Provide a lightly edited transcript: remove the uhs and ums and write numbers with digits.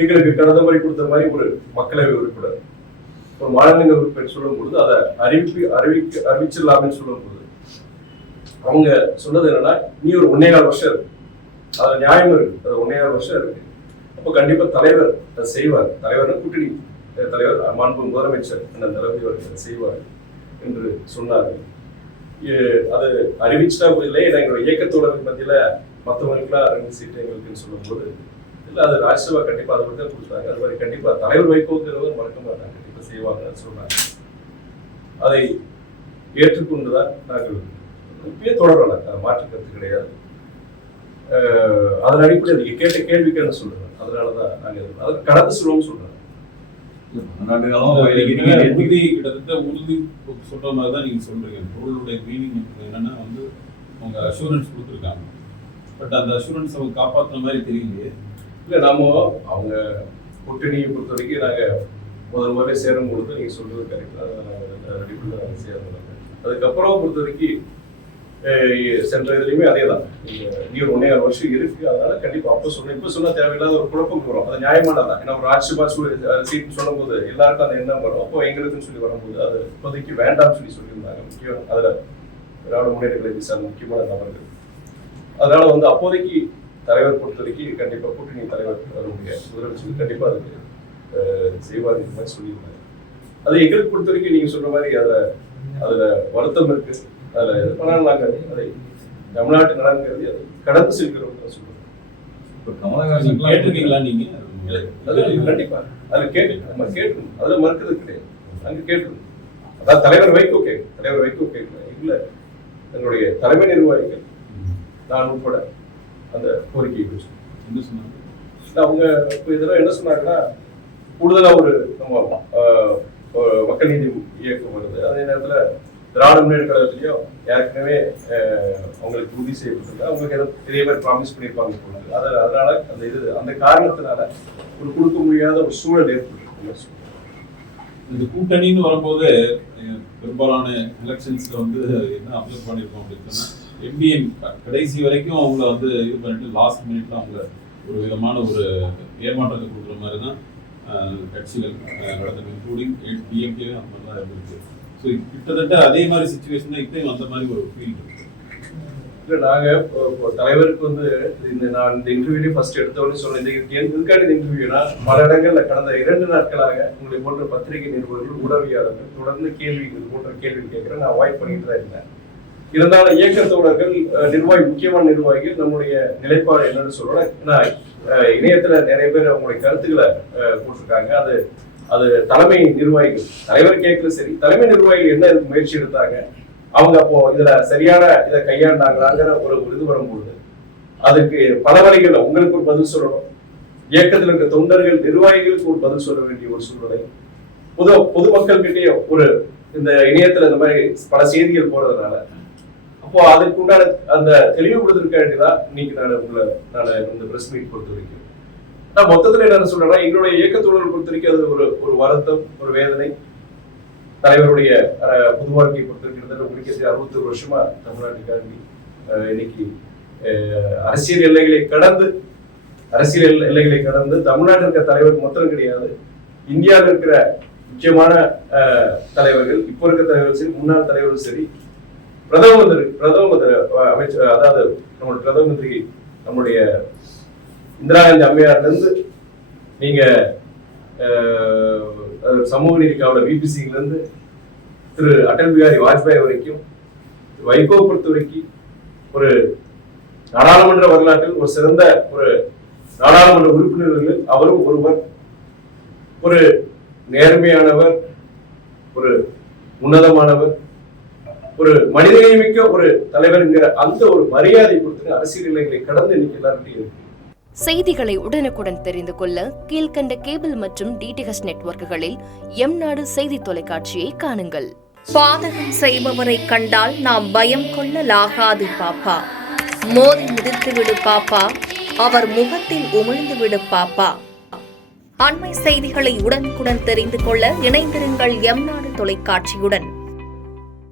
எங்களுக்கு கடந்த முறை கொடுத்த மாதிரி ஒரு மக்களவை உறுப்பினர் ஒரு மாநிலங்க உறுப்பினர் சொல்லும் பொழுது அதை அறிவிச்சிடலாம்னு சொல்லும் போது அவங்க சொன்னது என்னன்னா, நீ ஒரு 1.25 வருஷம் இருக்கு, அதுல நியாயம் இருக்கு, அது 1.25 வருஷம் இருக்கு, அப்போ கண்டிப்பா தலைவர் அதை செய்வார், தலைவர் கூட்டணி தலைவர் மாண்பு முதலமைச்சர் அந்த தளபதி அவர்கள் செய்வார் என்று சொன்னார்கள். அது அறிவிச்சா இல்லை, எங்களுடைய இயக்கத்தோழர்கள் மத்தியில மற்றவங்களுக்குலாம் 2 சீட்டு எங்களுக்குன்னு சொல்லும் போது இல்லை, அது ராஜ்யசபா கண்டிப்பா அதை மட்டும் கொடுத்தாங்க. அது மாதிரி கண்டிப்பா தலைவர் வைகோங்கிறவர் மறக்க மாட்டாங்க, கண்டிப்பா செய்வாங்கன்னு சொன்னாங்க. அதை ஏற்றுக்கொண்டுதான் நாங்கள் இப்பயே தொடரல, அதை மாற்று கருத்து கிடையாது. அதன் அடிப்படையில் நீங்க கேட்ட கேள்விக்கு என்ன சொல்றேன், அதனாலதான் நாங்க அதை கடந்து சொல்லுவோம்னு சொல்றேன். கிட்டத்தட்ட உறுதி சொல்ற மாதிரி தான் நீங்க சொல்றீங்க. பொருளுடைய மீனிங் என்னன்னா வந்து அவங்க அஷூரன்ஸ் கொடுத்துருக்காங்க, பட் அந்த அஷூரன்ஸ் அவங்க காப்பாற்றுற மாதிரி தெரியலையே. இல்லை, நாம அவங்க கூட்டணியை பொறுத்த வரைக்கும் நாங்கள் முதல் முறை சேரும் பொழுது நீங்கள் சொல்றது கரெக்டாக நாங்கள் சேர்ந்தோம். அதுக்கப்புறம் பொறுத்த வரைக்கும் சென்ற இதுலையுமே அதே தான், நீ ஒரு 1.25 வருஷம் இருக்கு, அதனால கண்டிப்பா அப்போ சொன்ன இப்போ சொன்னா தேவையில்லாத ஒரு குழப்பம் வரும். அது நியாயமானதான். ஏன்னா ஒரு ராஜ்யசபா சீட் சொல்லும் போது எல்லாருக்கும் அந்த எண்ணம் வரும். அப்போ எங்களுக்குன்னு சொல்லி வரும்போது அது இப்போதைக்கு வேண்டாம்னு சொல்லியிருந்தாங்க. முக்கியம் அதுல திராவிட முன்னேற்ற கழகத்தை சார்ந்த முக்கியமான நபர்கள். அதனால வந்து அப்போதைக்கு தலைவர் பொறுத்த வரைக்கும் கண்டிப்பா கூட்டணி தலைவர் அவருடைய முதலமைச்சர் கண்டிப்பா அதுக்கு செய்வார் மாதிரி சொல்லியிருந்தாங்க. அது எங்களுக்கு பொறுத்த வரைக்கும் நீங்க சொல்ற மாதிரி அதுல வருத்தம் இருக்கு. அதுல இது பண்ணாலும் நாங்கள் அதை தமிழ்நாட்டு நலன்கிறது அதை கடந்து செல்கிறோம் சொல்லுவோம். கமலஹாசன் கேட்டிருக்கீங்களா நீங்க? அது கண்டிப்பா அதுல நம்ம கேட்கணும், அதுல மறுக்கிறது கிடையாது, அங்க கேட்கணும். அதாவது தலைவர் வைகோ கேட்கணும் இல்ல, எங்களுடைய தலைமை நிர்வாகிகள் நான் உட்பட அந்த கோரிக்கையை வச்சு என்ன சொன்னாங்க அவங்க இதெல்லாம் என்ன சொன்னாங்கன்னா, கூடுதலா ஒரு நம்ம மக்கள் நீதி இயக்கம் வருது, அதே நேரத்துல திராவிட முன்னேற்ற கழகத்திலையும் ஏற்கனவே அவங்களுக்கு உறுதி செய்யப்பட்டிருக்கு, அவங்களுக்கு இதே மாதிரி ப்ராமிஸ் பண்ணியிருப்பாங்க போது அதனால அந்த காரணத்தினால ஒரு கொடுக்க முடியாத ஒரு சூழல் ஏற்பட்டு இந்த கூட்டணின்னு வரும்போது பெரும்பாலான எலெக்ஷன்ஸ்ல வந்து என்ன அப்ளை பண்ணியிருக்கோம் அப்படின்னு சொன்னா, எம்பிஎன் கடைசி வரைக்கும் அவங்கள வந்து இது பண்ணிட்டு லாஸ்ட் மினிட்ல அவங்கள ஒரு விதமான ஒரு ஏமாற்றத்தை கொடுக்குற மாதிரி தான் கட்சிகள் நடந்தது, இன்க்ளூடிங் டிஎம்கே அந்த மாதிரி தான் இருந்துச்சு. ஸோ கிட்டத்தட்ட அதே மாதிரி சுச்சுவேஷன் தான் இப்பயும் அந்த மாதிரி ஒரு ஃபீல் இருக்கு. இல்லை, நாங்கள் தலைவருக்கு வந்து நான் இந்த இன்டர்வியூலேயே ஃபர்ஸ்ட் எடுத்தவொடனே சொன்னேன், இதுக்கான இந்த இன்டர்வியூனா பல இடங்கள்ல கடந்த 2 நாட்களாக உங்களை போன்ற பத்திரிகை நிருபர்கள் ஊடகவியாளர்கள் தொடர்ந்து இது போன்ற கேள்வி கேட்கிறேன், நான் அவாய்ட் பண்ணிட்டு தான் இருந்தேன். இருந்தாலும் இயக்கத்தோழர்கள் முக்கியமான நிர்வாகிகள் நம்முடைய நிலைப்பாடு என்னன்னு சொல்றேன். நான் இணையத்துல நிறைய பேர் அவங்களுடைய கருத்துக்களை போட்டிருக்காங்க. அது தலைமை நிர்வாகிகள், தலைவர் கேட்கல சரி, தலைமை நிர்வாகிகள் என்ன இதுக்கு முயற்சி எடுத்தாங்க, அவங்க அப்போ இதுல சரியான இதை கையாண்டாங்களாங்கிற ஒரு இது வரும்போது அதுக்கு பல வழிகள் உங்களுக்கு ஒரு பதில் சொல்லணும், இயக்கத்தில் இருக்க தொண்டர்கள் நிர்வாகிகளுக்கு ஒரு பதில் சொல்ல வேண்டிய ஒரு சூழ்நிலை, பொதுமக்கள் கிட்டே ஒரு இந்த இணையத்துல இந்த மாதிரி பல செய்திகள் போறதுனால அப்போ அதுக்கு உண்டான அந்த தெளிவுபடுத்திருக்க வேண்டியதான் இன்னைக்கு நான் இந்த பிரஸ் மீட் பொறுத்த வரைக்கும். நான் மொத்தத்துல என்ன சொல்றேன்னா, எங்களுடைய இயக்கத்தோழர்கள் பொறுத்த வரைக்கும் அது ஒரு வருத்தம், ஒரு வேதனை. தலைவருடைய புது வாழ்க்கையை பொறுத்த வரைக்கும் உங்களுக்கு 61 வருஷமா தமிழ்நாட்டுக்காண்டி இன்னைக்கு அரசியல் எல்லைகளை கடந்து தமிழ்நாட்டில் இருக்கிற தலைவர் மொத்தம் கிடையாது, இந்தியாவில் இருக்கிற முக்கியமான தலைவர்கள், இப்போ இருக்க தலைவர்கள் சரி, முன்னாள் தலைவர்கள் சரி, பிரதம மந்திரி அமைச்சர், அதாவது நம்மளுடைய பிரதம மந்திரி நம்முடைய இந்திரா காந்தி அம்மையார்ல இருந்து நீங்க சமூக நீதி காவலர் விபிசில இருந்து திரு அடல் பிஹாரி வாஜ்பாய் வரைக்கும், வைகோ பொறுத்த வரைக்கும் ஒரு நாடாளுமன்ற வரலாற்றில் ஒரு சிறந்த ஒரு நாடாளுமன்ற உறுப்பினர்கள் அவரும் ஒருவர், ஒரு நேர்மையானவர், ஒரு உன்னதமானவர், ஒரு மனிதநேயமிக்க ஒரு தலைவர்ங்கிற அந்த ஒரு மரியாதை கொடுத்து அரசியல் எல்லைகளை கடந்து இன்னைக்கு எல்லார்கிட்டையும் இருக்கு. செய்திகளை உடனுக்குடன் தெரிந்து கொள்ள கீழ்கண்ட கேபிள் மற்றும் டிடிஹெச் நெட்வொர்க்குகளில் எம்நாடு செய்தி தொலைக்காட்சியை காணுங்கள். பாதகம் செய்பவரை கண்டால் நாம் பயம் கொள்ளலாகாது பாப்பா, மோதி மிதித்துவிடு பாப்பா, அவர் முகத்தில் உமிழ்ந்துவிடு பாப்பா. அண்மை செய்திகளை உடனுக்குடன் தெரிந்து கொள்ள இணைந்திருங்கள் எம்நாடு தொலைக்காட்சியுடன்.